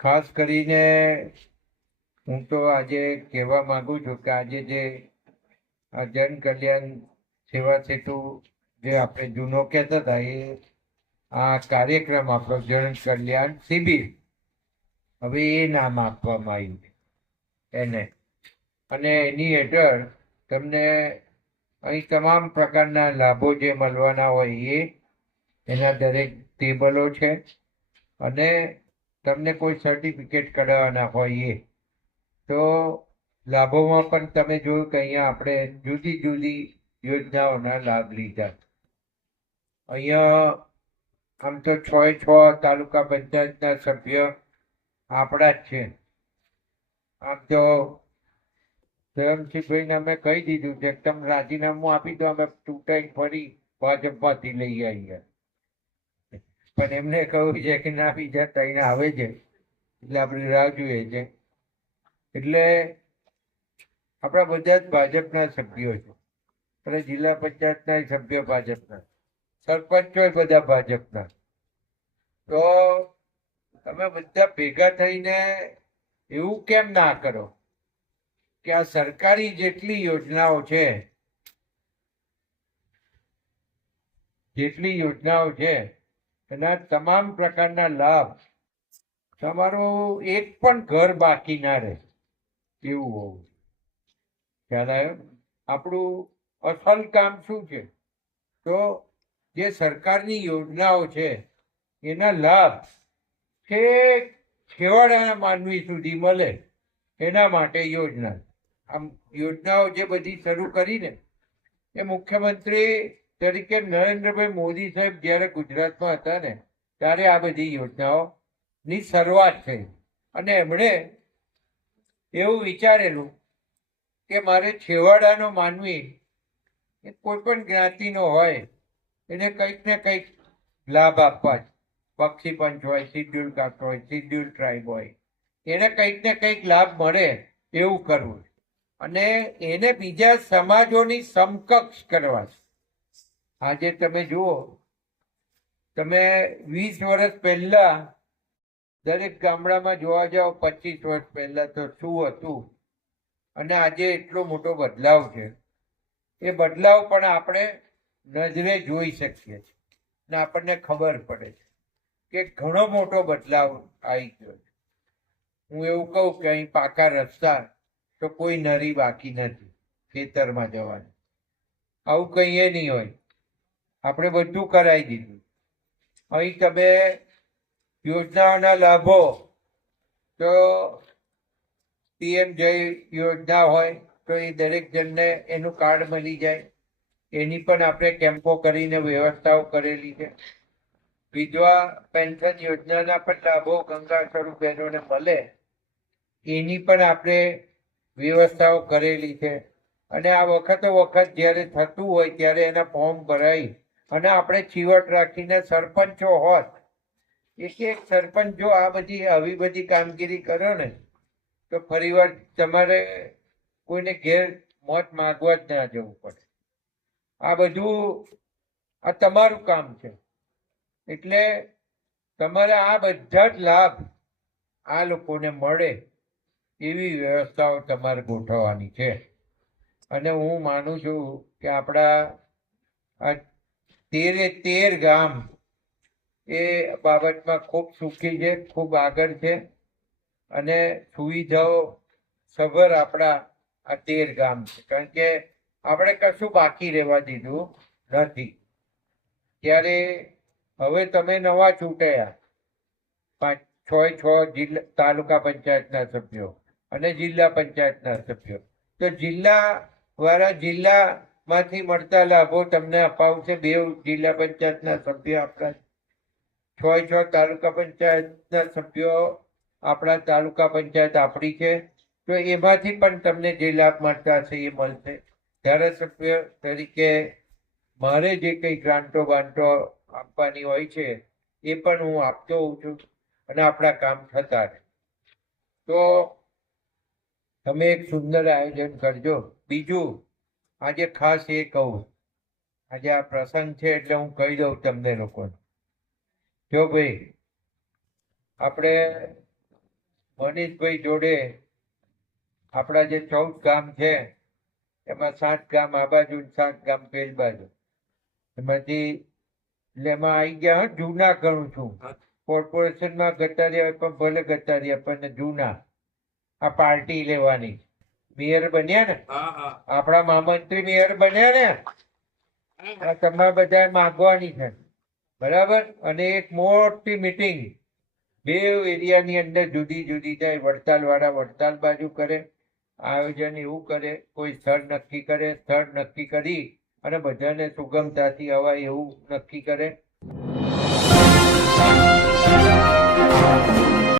ખાસ કરીને હું તો આજે કહેવા માંગુ છું કે આજે જે આ જન કલ્યાણ સેવા સેતુ જે આપણે જૂનો કહેતા હતા એ આ કાર્યક્રમ આપણો જન કલ્યાણ શિબિર હવે એ નામ આપવામાં આવ્યું એને, અને એની હેઠળ તમને અહીં તમામ પ્રકારના લાભો જે મળવાના હોય એ એના દરેક ટેબલો છે, અને તમને કોઈ સર્ટિફિકેટ કઢાવવાના હોય એ તો લાભોમાં પણ તમે જોયું કે અહીંયા આપણે જુદી જુદી યોજનાઓના લાભ લીધા. અહીંયા આમ તો 6 તાલુકા પંચાયતના સભ્ય આપણા જ છે. આમ તો ધરમસિંહભાઈને અમે કહી દીધું છે કે તમે રાજીનામું આપી દો, અમે ચૂંટાઈ ફરી ભાજપમાંથી લઈ આવીએ, પણ એમને કહ્યું છે કે ના, બીજા તઈને આવે છે એટલે આપણે રાહ જોઈએ છે. એટલે આપણા બધા જ ભાજપના સભ્યો છે, અને જિલ્લા પંચાયતના સભ્યો ભાજપના, સરપંચો બધા ભાજપના. તો તમે બધા ભેગા થઈને એવું કેમ ના કરો કે આ સરકારી જેટલી યોજનાઓ છે એના તમામ પ્રકારના લાભ, તમારું એક પણ ઘર બાકી ના રહે એવું હોવું. ખ્યાલ આવ્યો? આપણું અસલ કામ શું છે? તો જે સરકારની યોજનાઓ છે એના લાભ છેવાડાના માનવી સુધી મળે એના માટે યોજના. આમ યોજનાઓ જે બધી શરૂ કરીને એ મુખ્યમંત્રી તરીકે નરેન્દ્રભાઈ મોદી સાહેબ જ્યારે ગુજરાતમાં હતા ને ત્યારે આ બધી યોજનાઓની શરૂઆત થઈ, અને એમણે એવું વિચારેલું કે મારે છેવાડાનો માનવી એ કોઈ પણ જ્ઞાતિનો હોય એને કંઈક ને કંઈક લાભ આપવા જ. પક્ષી પંચ હોય, શિડ્યુલ કાસ્ટ હોય, શિડ્યુલ ટ્રાઇબ હોય, એને કંઈક ને કંઈક લાભ મળે એવું કરવું, અને એને બીજા સમાજોની સમકક્ષ કરવા. આજે તમે જુઓ, તમે 20 વર્ષ પહેલા દરેક ગામડામાં જોવા જાઓ, 25 વર્ષ પહેલા તો શું હતું, અને આજે એટલો મોટો બદલાવ છે. એ બદલાવ પણ આપણે નજરે જોઈ શકીએ છીએ, અને આપણને ખબર પડે છે કે ઘણો મોટો બદલાવ આવી ગયો છે. હું એવું કહું કે અહીં પાકા રસ્તા તો કોઈ નરી બાકી નથી ખેતરમાં જવાની, આવું કહીએ નહીં હોય. આપણે બધું કરાવી દીધું. અહીં તમે યોજનાઓના લાભો તો પીએમ જય યોજના હોય તો એ દરેક જણને એનું કાર્ડ મળી જાય, એની પણ આપણે કેમ્પો કરીને વ્યવસ્થાઓ કરેલી છે. વિધવા પેન્શન યોજનાના પણ લાભો ગંગા સ્વરૂપ બહેનોને મળે એની પણ આપણે વ્યવસ્થાઓ કરેલી છે. અને આ વખત જ્યારે થતું હોય ત્યારે એના ફોર્મ ભરાઈ અને આપણે ચીવટ રાખીને સરપંચો હોત, એક સરપંચ જો આ બધી આવી બધી કામગીરી કરો ને તો ફરીવાર તમારે કોઈને ઘેર મત માગવા જ ના જવું પડે. આ બધું આ તમારું કામ છે, એટલે તમારે આ બધા જ લાભ આ લોકોને મળે એવી વ્યવસ્થાઓ તમારે ગોઠવવાની છે. અને હું માનું છું કે આપણા આ 13 ગામ એ બાબતમાં ખૂબ સુખી છે, ખૂબ આગળ છે, અને સુવિધાઓ સભર આપણા આ 13 ગામ છે, કારણ કે આપણે કશું બાકી રહેવા દીધું નથી. ત્યારે હવે તમે નવા ચૂંટાયા 6 જિલ્લા તાલુકા પંચાયતના સભ્યો અને જિલ્લા પંચાયતના સભ્યો, તો જિલ્લામાંથી મળતા લાભો તમને અપાવશે 2 જિલ્લા પંચાયતના સભ્યો આપણા, 6 તાલુકા પંચાયતના સભ્યો આપણા, તાલુકા પંચાયત આપણી છે, તો એમાંથી પણ તમને જે લાભ મળતા હશે એ મળશે. ધારાસભ્ય તરીકે મારે જે કંઈ ગ્રાન્ટો બાન્ટો આપવાની હોય છે એ પણ હું આપતો હોઉં છું, અને આપણા કામ થતા રહે. તો તમે એક સુંદર આયોજન કરજો. બીજું, આજે ખાસ એ કહું, આજે આ પ્રસંગ છે એટલે હું કહી દઉં તમને લોકોને, જો ભાઈ આપણે મનીષભાઈ જોડે આપણા જે 14 ગામ છે એમાં 7 ગામ આ બાજુ ને 7 ગામ પેલ બાજુ એમાંથી એટલે એમાં આવી ગયા હો, જૂના ગણું છું. કોર્પોરેશનમાં ગટારિયા હોય પણ ભલે ગટારિયા પણ જૂના આ પાર્ટી લેવાની મેયર બન્યા ને આપણા મહામંત્રી મેયર બન્યા ને આ તમારે બધા માગવાની છે બરાબર. અને એક મોટી મીટિંગ 2 એરિયાની અંદર જુદી જુદી જાય. વડતાલ વાળા વડતાલ બાજુ કરે આયોજન એવું કરે, કોઈ સ્થળ નક્કી કરે, સ્થળ નક્કી કરી અને બધાને સુગમતાથી અવાય એવું નક્કી કરે.